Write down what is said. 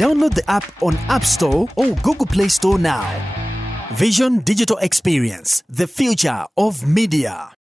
Download the app on App Store or Google Play Store now. Vision Digital Experience, the future of media.